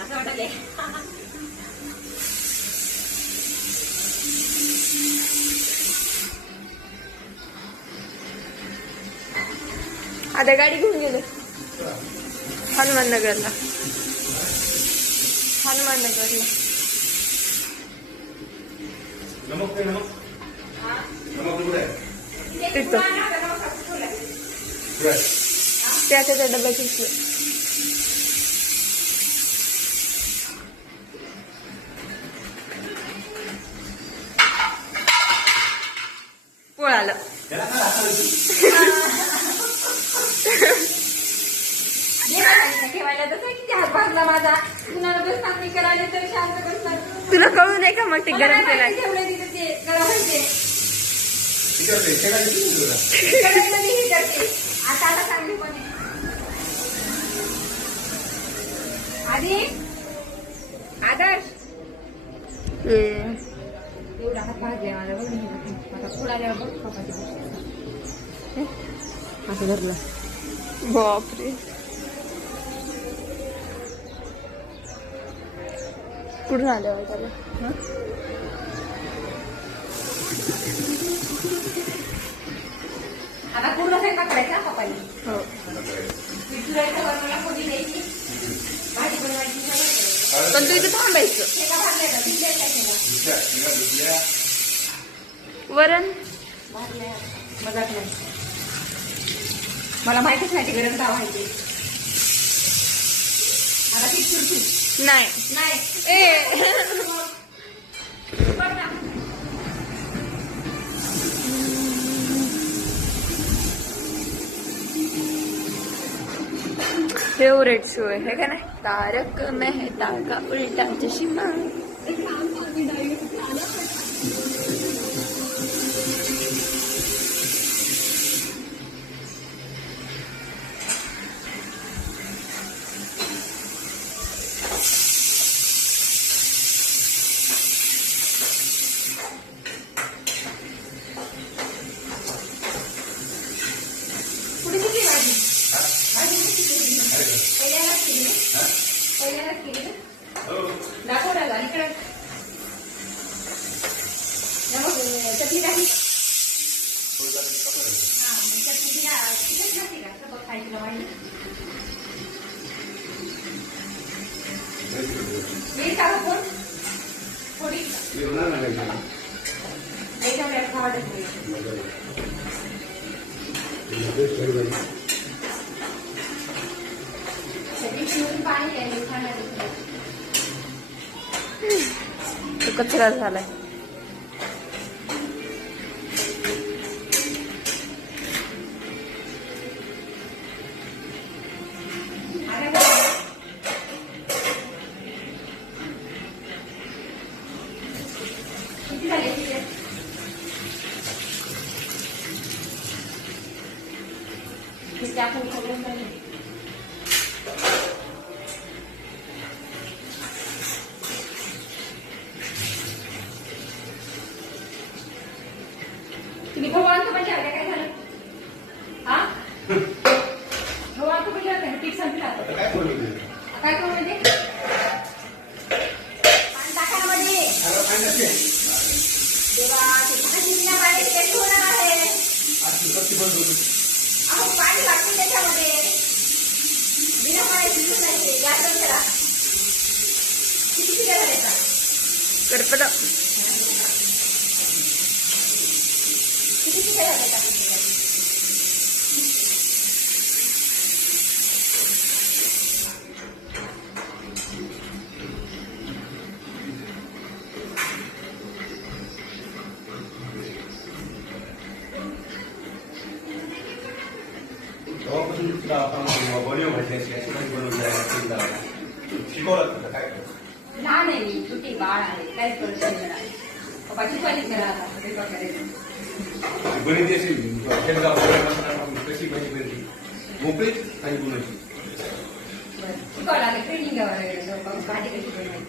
असं वाटले आता गाडी घेऊन गेलो हनुमाननगरला. हनुमाननगरला तिथं त्याच्या डब्याची पोळालं. ठेवायला तसं किती हात भागला माझा. कुणाला बसतात मी करायला तर शांत बसतात. तुला कळू नये का मग ते गरम केलं ठेवलं तिथं ते गरम व्हायचे. आता आता चांगली पण आधी आदर्श एवढा हात भागले माझा. बघ आता फुलाल्यावर बघ कपाची असं धरलं. बापरे कुठून आल्यावर त्याला आता पूर्ण स्वयंपाक करायचा पप्पानी. हो मला फोडी द्यायची भाजी बनवायची. पण तू इथे थांबायचं. शेका भाजल्या का भिजल्या शेका वरण भाजल्या मजाक नाही. मला माहितीच नाही ती गरम का व्हायची. आता ती चुरचू नाही नाही ए बघ ना. फेवरेट शो आहे का नाही. तारक मेहता का उलटा चष्मा. पुढे किती भाजी भाजी किती केली पहिल्यालाच केली पहिल्यालाच केली दाखव ना इकडे. चटणी टाकली हा चटणी तिला तिथेच नसते का सबक खायची माहिती. मीठ टाकू कोण थोडी त्याच्यामुळे खावायचं पाणी आहे खाण्याचं. तो कचरा झालाय. किती झाले तिथे आपण खोलून झाले. तुम्ही भगवान तुम्हाला काय झालं हा भगवान तुम्हाला पीठ संपला काय करू म्हणजे पाणी टाकामध्ये देवा ते भाजीला पाणी किती होणार आहे. अहो पाणी लागते त्याच्यामध्ये बिना पाण्याची शिजून जायचे. गॅस बंद करा. किती शिट्या करायचा करपला किती शिट्या करायचा. लहान आहे मी छोटी बाळ आहे काय करू शकणार. पप्पाची पाणी करा आता मोकळी आणि गुणाची शिकवावं लागेल ट्रेनिंग घ्यावं लागेल. भाजी कशी बनवायची.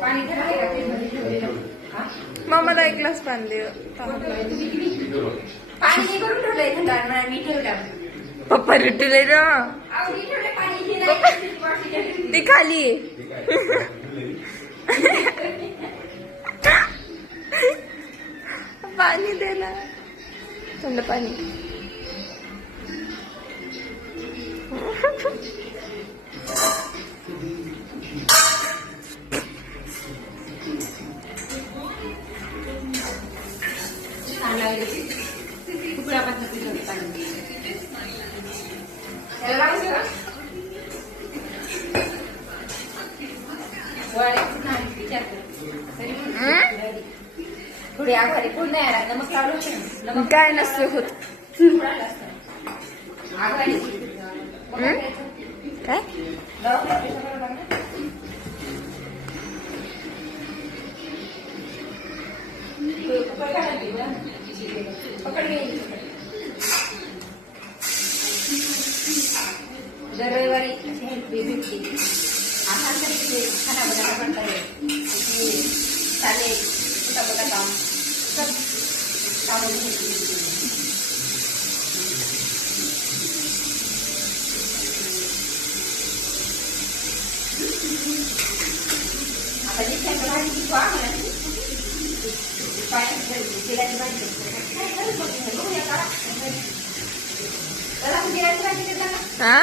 पाणी ठेवायला का फ्रीजमध्ये ठेवलेलं. मग मला एक ग्लास पाणी दे. तुम्ही पाणी हे करून ठेवलंय थंड म्हणा मी ठेवलं. पप्पा रुटले ना अहो मी ठेवलंय पाणी हे नाही ती खाली आहे. पाणी दे ना थंड पाणी. थोडी आभारी पूर्ण नाही नमक लावलं होतं नमक काय नसतं होत. आभारी काय दर रविवारी भेटते आता तरी खाना बनायला म्हणता येईल चालेल छोटा मोठा काम सब आता निश्चय भाजी शिकवा मला तेलाची भाजी तेलाची भाजी देता ना हा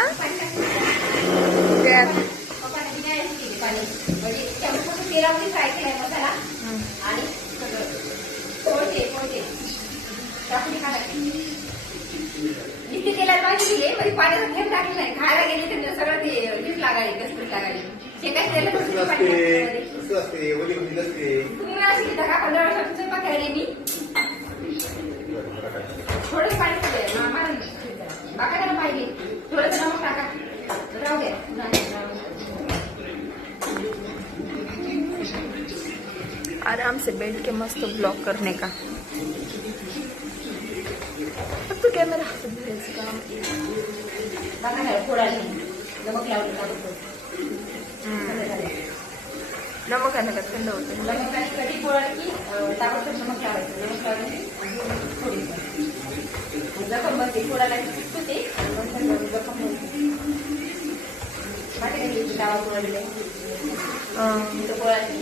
तेलामध्ये फ्राय केलाय मसाला आणि पोळते टाकून खायला इतके तेलात भाजी दिली म्हणजे पाण्याचा थेंब टाकले नाही खायला गेले तर सगळं ते हीच लागायली कसं लागायली शेकाय तेल तुम्ही अशी का 15 वर्षापासून पकडले मी थोडे पाणी बाका पाहिजे थोडं नमक टाका राहू द्या. आराम से बैठ के मस्त ब्लॉग करने का. अब तो कैमरा हाथ में है काम. बाका थोडा नमक लावलं नमकाने का थंड होते. नमक आणि कढी पोळली की ताबडतोब नमक लावायचं नमक लावलं थोडी जखम बनते पोळाला होते जखम बनते डावा पोळले पोळाची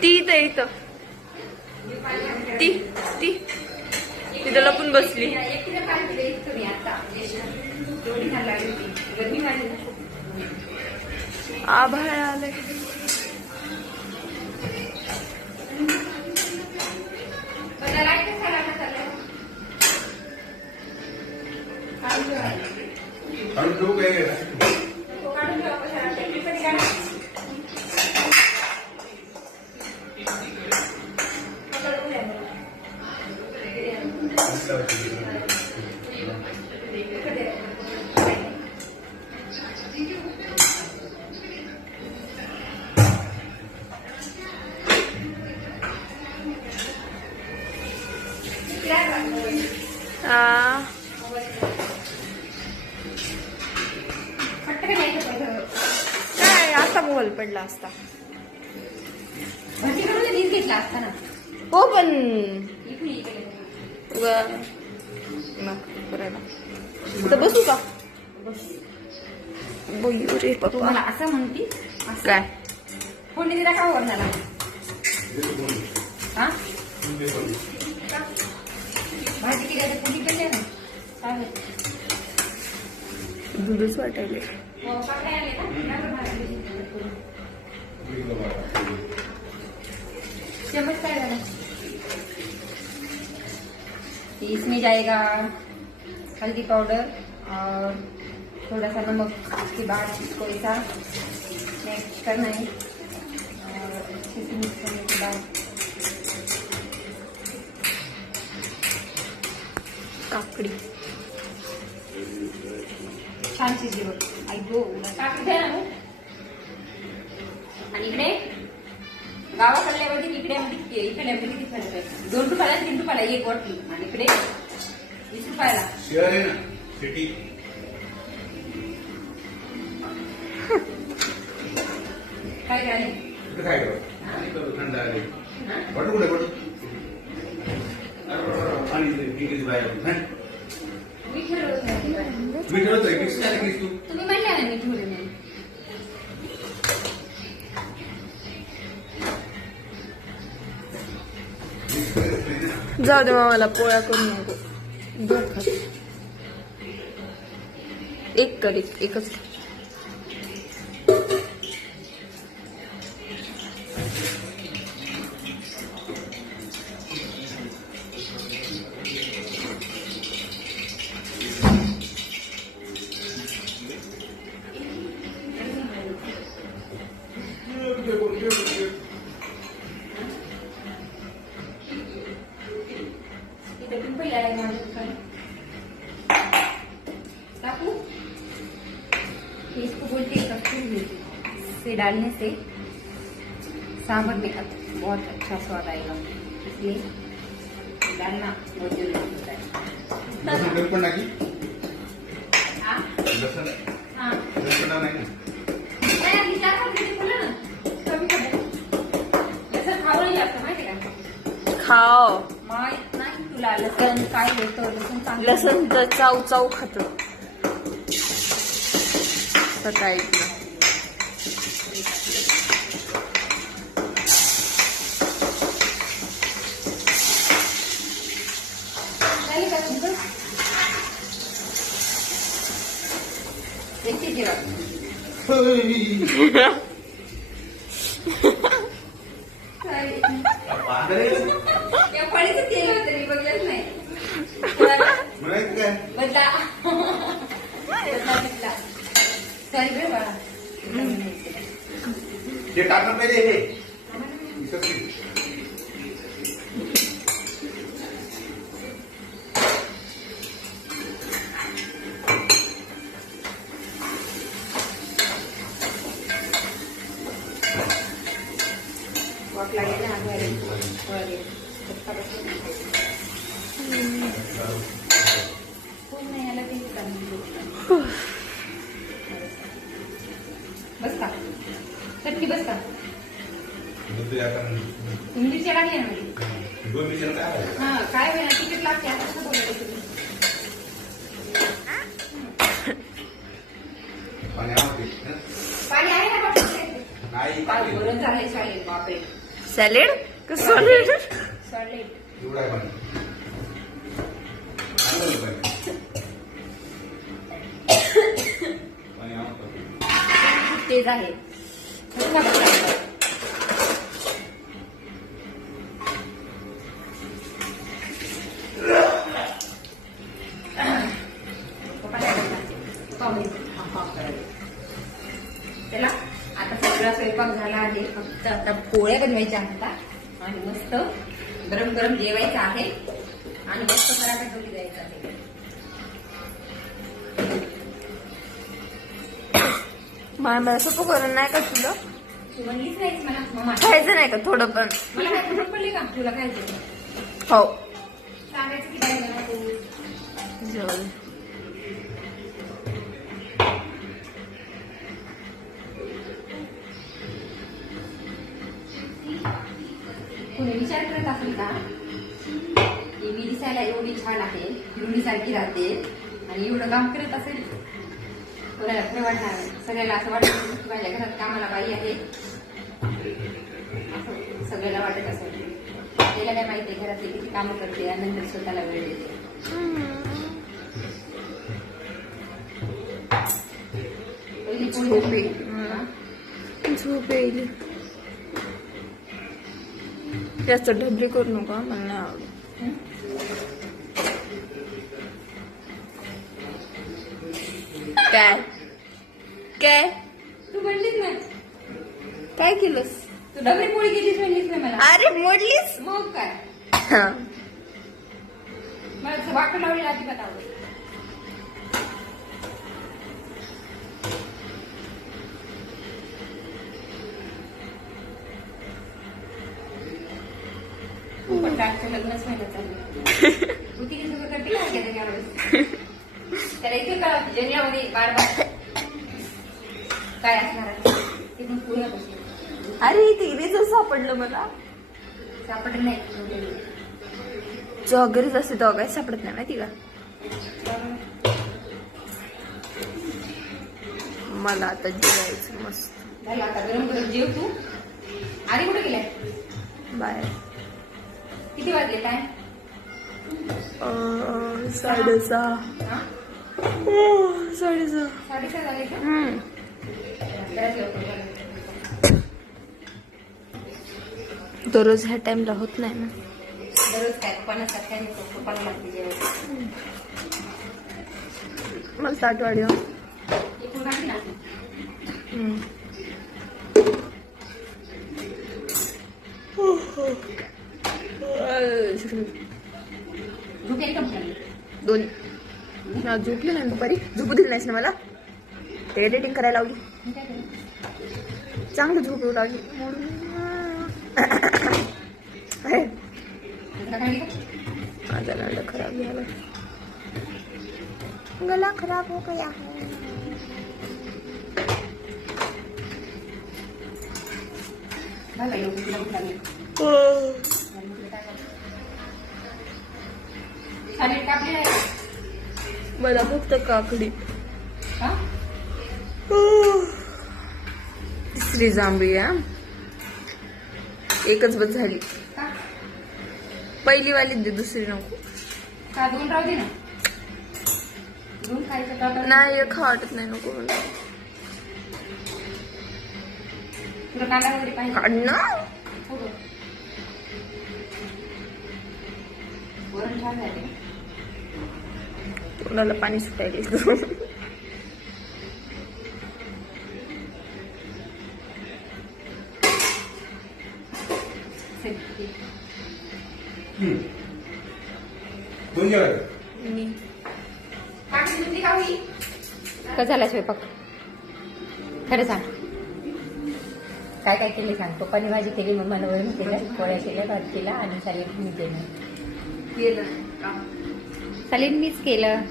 ती तर इथं ती ती तिथं लपून बसली. आभाळ आले. काय असा मोबाईल पडला असता. घेतला असता ना हो पण करायला तर बसू का बोलू रे तू पप्पा. मला असं म्हणती काय फोन दिला का वरणाला हा भाजी केली तर पुढी केली ना काय दूधच वाटायले. चम्मच काय झाला इसमें जाएगा हल्दी पाउडर और थोड़ा सा नमक. उसके बाद इसको ऐसा मिक्स करना है और अच्छे से मिक्स करने के बाद काकडी छान शिजली आई गो काकडी द्या ना. आणि इकडे गावाकडल्यामध्ये इकडे इकडल्यामध्ये किती फरक आहे. 2 रुपयाला 3 रुपयाला एक वाटली आणि इकडे 20 रुपयाला. शहर आहे ना सिटी. काय झाले इकडे काय करू आणि करू थंड आले बटू कुठे बटू आणि इंग्लिश बाहेर मी ठरवत नाही मी ठरवतोय मिक्स झालं की तू तुम्ही म्हणल्या ना मी ठेवले नाही जाऊ दे मला पोळ्या करून नको दोन खात एक कर एकच इथे पण पहिला आहे माझ्या दुकान काकू इसको बोलते हैं कस्तूरी से डालने से सांभर में बहुत अच्छा स्वाद आएगा इसलिए डालना बहुत जरूरी होता है लसूण कमी पण नाही हाँ लसूण हाँ कमी पण नाही ना बोला ना कमी कर लसण खाऊ नाही लागतं माहिती का खाओ माहित नाही तुला लसण काय होतं लसण चांगलं लसण तर चाव चाव खात सकाळी झाली का तुमचं एकटी जेवा या फळीचं तेल होतं मी बघलंच नाही म्हणायचं काय बदला बदला सॉरी बरं बाळा ते टाकलं पाहिजे हे इथंच नाही. वाट लागेल ना घरी कोण नाही आला ते बस का चटकी बस का मग ते आता इंग्लिशच्या लागली ना म्हणजे दोन मिनिटं काय आहे? हा काय होईल तिकीट लागते आता कसं बोलायचं तुम्ही पाणी आवडते हं? पाणी आहे ना बाबा? नाही काय पाणी बरं झालंय शाळेत बापरे सॅलेड का सॉलिड सॉलिड एवढं आहे पाणी चांगलं पाणी पाणी आवडतं तेज आहे पुन्हा बघा. पप्पा काय करतात? पाहुणे. त्याला आता सगळा स्वयंपाक झाला आहे फक्त आता पोळ्या बनवायच्या आहेत आणि मस्त गरम गरम जेवायचं आहे आणि मस्त पराठा करून द्यायचा आहे मला सोपं करून नाही का तुला तू म्हणलीच नाहीस मला मम्मा खायचं नाही का थोडं पण मला काय फरक पडली का तुला खायचं हो सांगायचं की काय बनवतो जाऊ दे. कोणी विचार करत असेल का की मी दिसायला एवढी छान आहे गृहिणीसारखी राहते आणि एवढं काम करत असेल कोणाला खरं वाटणार नाही. सगळ्याला असं वाटतं की माझ्या घरात कामाला बाई आहे असं सगळ्याला वाटत असेल त्याला काय माहिती आहे घरातली किती कामं करते आणि नंतर स्वतःला वेळ देते पहिली झोप पोळी येईल. झोप येईल जास्त ढबली करू नका मला नाही आवडत काय काय तू म्हणलीच ना काय केलंस तू डबरी पोळी केलीच म्हणलीस ना मला अरे मोडलीस मग काय हा. मला वाटं लावलेलं अजिबात आवडत पण डाक्टर लग्नच व्हायला चाललं तू तिने सगळं करते का गेलं यावेळेस त्याला इथे का जंगलामध्ये बार बार काय असणार आहे ते पण पूर्ण बसलं अरे ते इरेजर सापडलं मला. सापडलं नाही. जेव्हा घरीच असते तेव्हा काही सापडत नाही माहिती का. मला आता जेवायचं मस्त. झालं आता गरम गरम जेव तू. आणि कुठे गेलाय? बाय. किती वाजले काय? 6:30. हा? 6:30. 6:30 झाले का? जरा जेवतो. दररोज ह्या टाइमला होत नाही ना. दररोज काय पप्पांना काय नाही पप्पाला लागते जेवायला. मला ताट वाढव. एकूण काढली ना. झोपेल का म्हणाली? 2. ना झोपली नाही दुपारी. झोपू दिली नाहीस ना मला. ते एडिटिंग करायला लावली. मी काय करू? चांगलं झोपू लागली. तुला काढली का? माझा गला खराब झाला. गला खराब हो गया. झालं एवढं तुला भूक लागली. सॅलेड कापली आहे मला फक्त काकडी. का? तिसरी जांभळी आहे. एकच बस झाली. का? पहिली वाली दे, दुसरी नको. का 2 राहू दे ना. 2 खायचं का? नाही एक वाटत नाही, नको मला. तुला कांदा वगैरे पाहिजे? काढ ना. हो गं. वरण छान झाले. तोंडाला पाणी सुटायला. कोण जेवायचं? मी काकी दुसरी का होई? का झाला स्वयंपाक? खरं सांग. काय काय केले सांग. पप्पानी भाजी केली, मम्मानं वरण केलं, पोळ्या केल्या, भात केला आणि सॅलेड मी केलं. सॅलेड मीच केलं.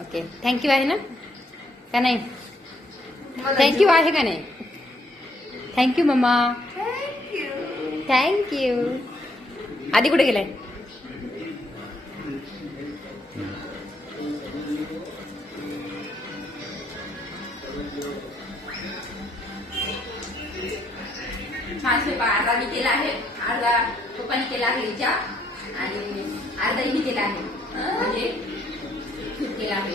ओके. थँक्यू आहे ना का नाही? थँक्यू आहे का नाही? Thank you mama. थँक्यू. आधी कुठे गेलाय? छान स्वयंपाक अर्धा मी केला आहे, अर्धा पप्पानी केला आहे हिच्या आणि अर्धा मी केला आहे. म्हणजे खूप केला आहे.